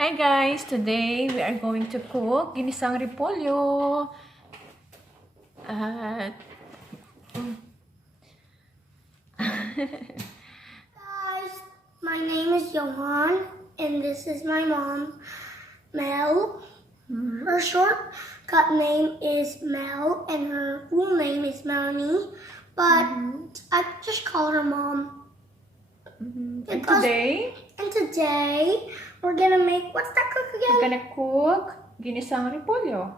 Hi guys! Today we are going to cook Ginisang Repolyo. At Guys, my name is Johan and this is my mom, Mel. Her shortcut name is Mel and her full name is Melanie, but I just call her mom. and today we're gonna make, what's that cook again? we're gonna cook Ginisang Repolyo.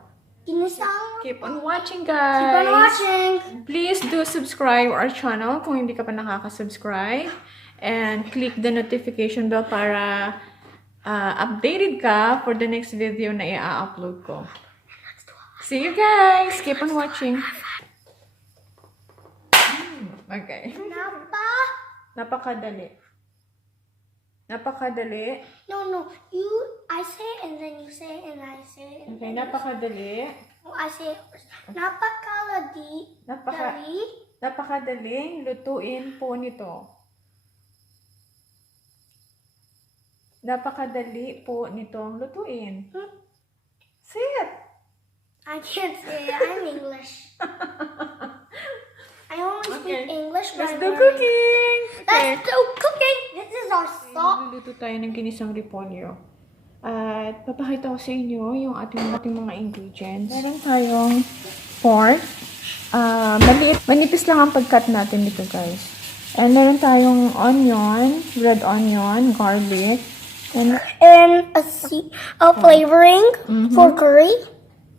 Ginisang. Keep on watching guys! Keep on watching! Please do subscribe our channel kung hindi ka pa nakaka-subscribe. And click the notification bell para updated ka for the next video na i-upload ko. See you guys! Keep on watching. Okay. Napakadali. Napakadali. No. I say it and then you say it and I say it. Okay, napakadali. Oh, I say it first. Napakadaling lutuin po nito. Napakadali po nitong lutuin. Say it. I can't say it. I'm English. I only speak English. Let's do cooking! Let's do cooking! This is our salt. Luluto tayo ng ginisang repolyo. At papakita ko sa inyo yung ating mga ingredients. Meron tayong pork. Manipis lang ang pag-cut natin dito guys. And meron tayong onion, red onion, garlic, and a flavoring for curry.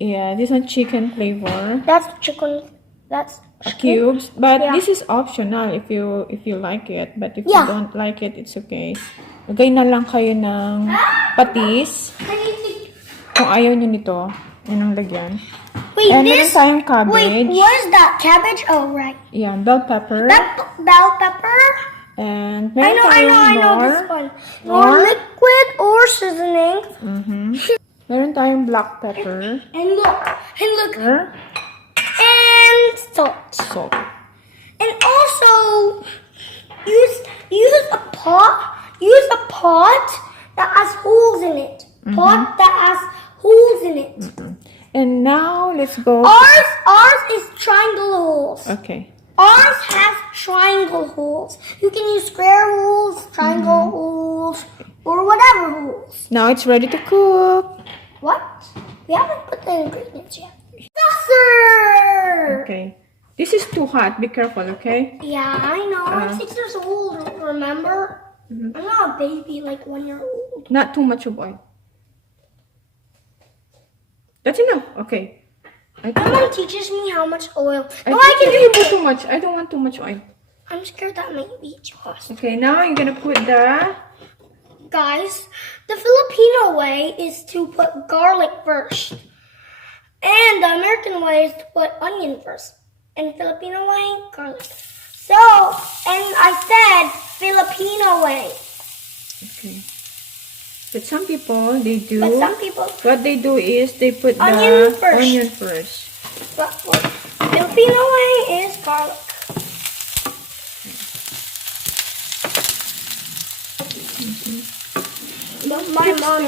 yeah, this is chicken flavor. That's chicken. That's Cubes, but this is optional if you like it, but if you don't like it, it's okay. Lagay na lang kayo ng patis kung ayaw nyo nito. Yan ang lagyan. Wait, and meron tayong cabbage. Wait, what is that? Cabbage? Oh, right. Yeah, bell pepper. Bell pepper? And I know this one. More liquid or seasoning. Meron tayong black pepper. And look. And salt. And also use a pot. Use a pot that has holes in it. Pot that has holes in it. And now let's go. Ours is triangle holes. Okay. Ours has triangle holes. You can use square holes, triangle holes, or whatever holes. Now it's ready to cook. What? We haven't put the ingredients yet. Saucer! Okay. This is too hot. Be careful, okay? Yeah, I know. I'm 6 years old, remember? I'm not a baby, like 1 year old. Not too much of oil. That's enough. Okay. My mom teaches me how much oil. No, I can do too much. I don't want too much oil. I'm scared that might be lost. Okay, now you're gonna put the... Guys, the Filipino way is to put garlic first. And the American way is to put onion first. And Filipino way, garlic. So, and I said Filipino way. Okay. But some people, they do... But some people... What they do is they put onion the onion first. But Filipino way is garlic. But my mom...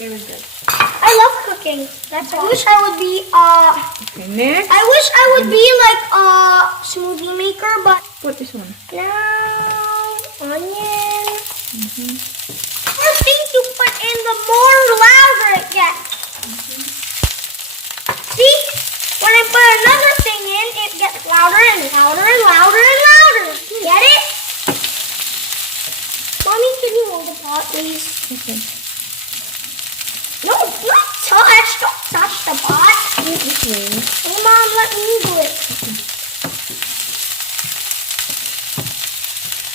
Very good. I love cooking. I wish I would be Okay, next. I wish I would be like a smoothie maker, but Put this one. now onion. More things you put in, the more louder it gets. See, when I put another thing in, it gets louder and louder and louder and louder. Get it? Mommy, can you hold the pot, please? Okay. No, don't touch the pot. Okay. Hey, Mom, let me do it.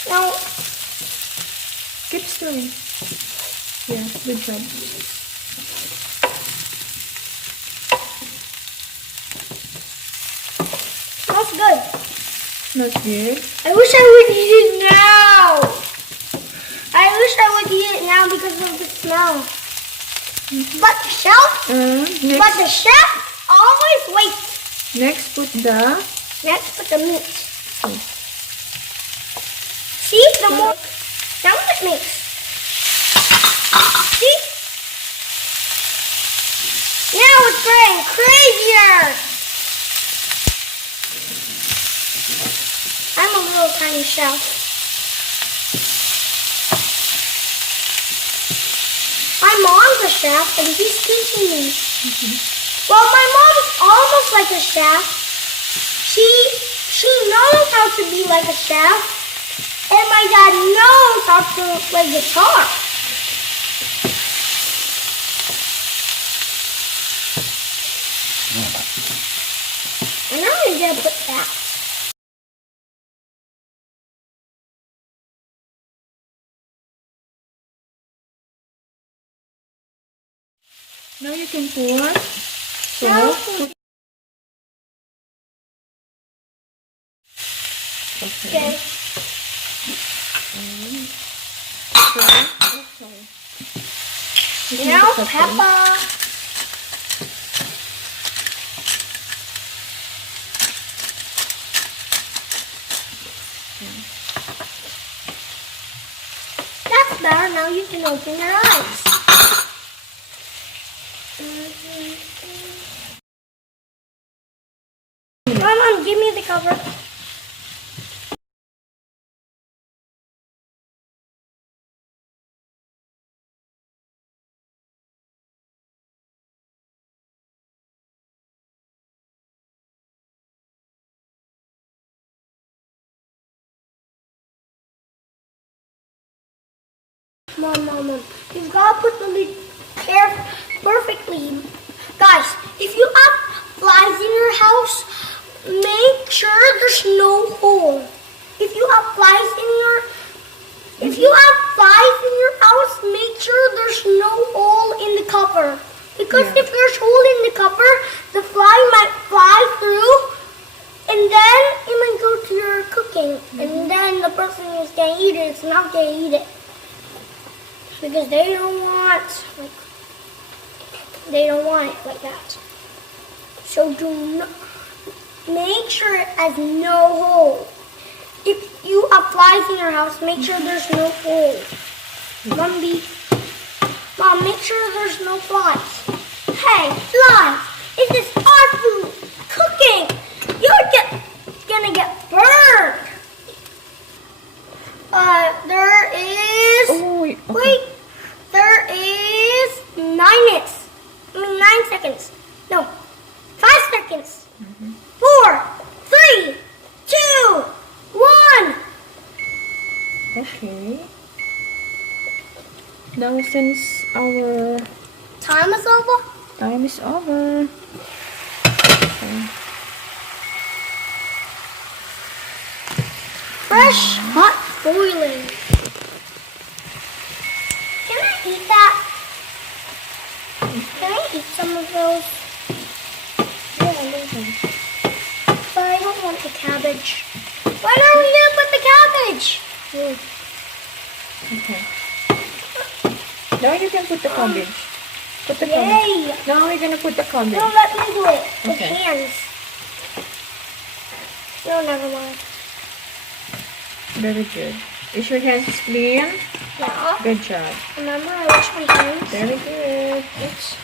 Now, Keep stirring. Yeah, good job. smells good. Smells good. I wish I would eat it now. I wish I would eat it now because of the smell. But the chef always waits. Next, put the meat. See, the more. Now it makes. getting crazier. I'm a little tiny chef. My mom's a chef, and he's teaching me. Well, my mom's almost like a chef. She knows how to be like a chef, and my dad knows how to play guitar. And I'm gonna put that. Now you can pour Now, salt. okay. Now pepper. That's better. Now you can open your eyes. Mom, give me the cover. Mom. You've got to put the lid perfectly. Guys, if you have flies in your house, make sure there's no hole. If you have flies in your house, make sure there's no hole in the cover. Because if there's hole in the cover, the fly might fly through, and then it might go to your cooking. And then the person who's gonna eat it is not gonna eat it. Because they don't want it like that. So do not, make sure it has no hole. If you have flies in your house, make sure there's no hole. Mom, make sure there's no flies. Hey, flies! This is our food. Cooking. You're gonna get burned. There is. Oh, wait. Okay. Wait. There is 9 minutes. 9 seconds. No, 5 seconds. 4, 3, 2, 1. Okay. Now since our Time is over. time is over. Okay. Fresh, hot, boiling. Can I eat that? Can I eat some of those? But I don't want the cabbage. Why don't we gonna put the cabbage? Okay. Now you can put the cabbage. Put the cabbage. Yay! Now we're gonna put the cabbage. No, let me do it with Okay. hands. No, never mind. Very good. Is your hands clean? Yeah. Good job. Remember, I wash my hands. Very good. Oops.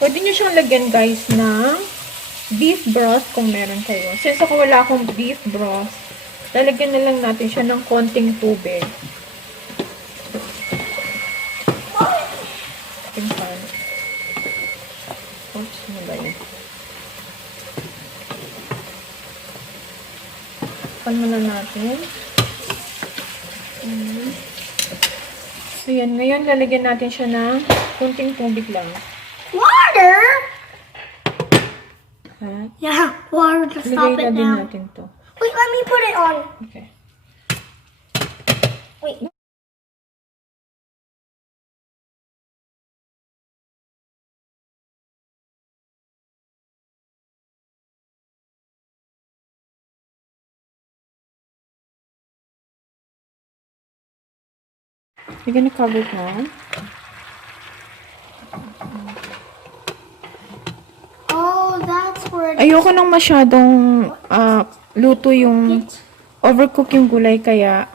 Pwede nyo siyang lagyan guys ng beef broth kung meron kayo. Since ako wala akong beef broth, lalagyan na lang natin siya ng konting tubig. Tingnan. Oops, ano ba yun? Pan muna natin. So yan, ngayon lalagyan natin siya ng konting tubig lang. Water? Ha? Yeah, water to stop Lagay it na din now. natin to. Wait, let me put it on. Okay. Wait. You're gonna cover it now. for Ayoko nang masyadong luto yung overcook yung gulay, kaya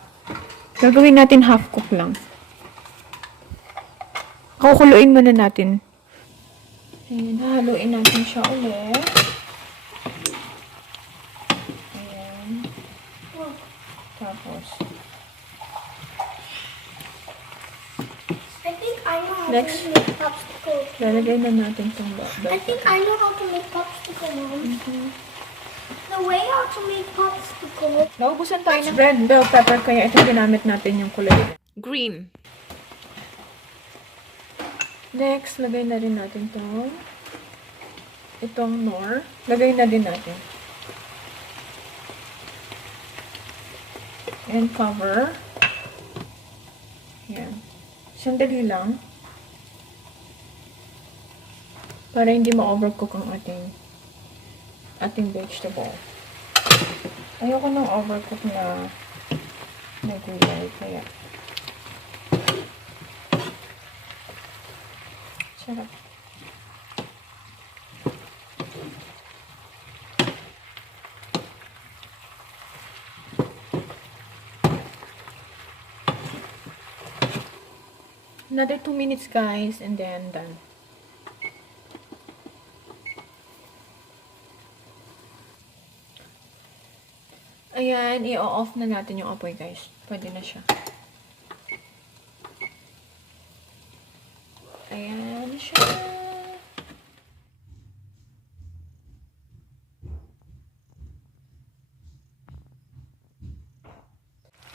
gagawin natin half cook lang. Kukuluin muna natin. Ayan, haluin natin siya ulit. Ayan. Tapos, I think I know how Next. to make popsicle. lalagay na natin itong I think I know how to make popsicle, Mom. The way how to make popsicle. Naubusan tayo ng red bell pepper, kaya ito ginamit natin yung kulay green. Next, lagay na rin natin itong nor. Lagay na din natin. And cover. Yan. Sandali lang. Para hindi ma-overcook ang ating vegetable. Ayoko nang overcook na gulay, kaya sarap. Another 2 minutes, guys, and then done. Ayan, i-off na natin yung apoy, guys. Pwede na siya. Ayan siya.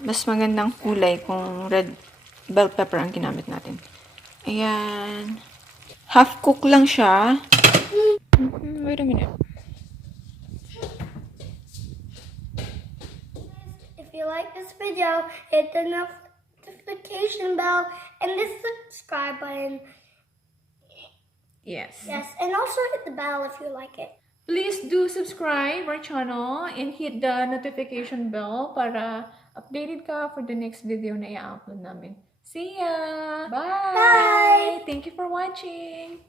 Mas magandang kulay kung red bell pepper ang ginamit natin. Ayan. Half cook lang siya. Wait a minute. If you like this video, hit the notification bell and the subscribe button. Yes. Yes, and also hit the bell if you like it. Please do subscribe our channel and hit the notification bell para updated ka for the next video na i-upload namin. See ya! Bye! Bye! Thank you for watching!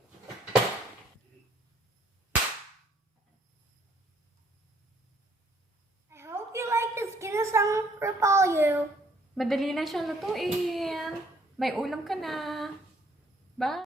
I hope you like this Ginisang Repolyo. Madali lang siyang lutuin. May ulam ka na. Bye!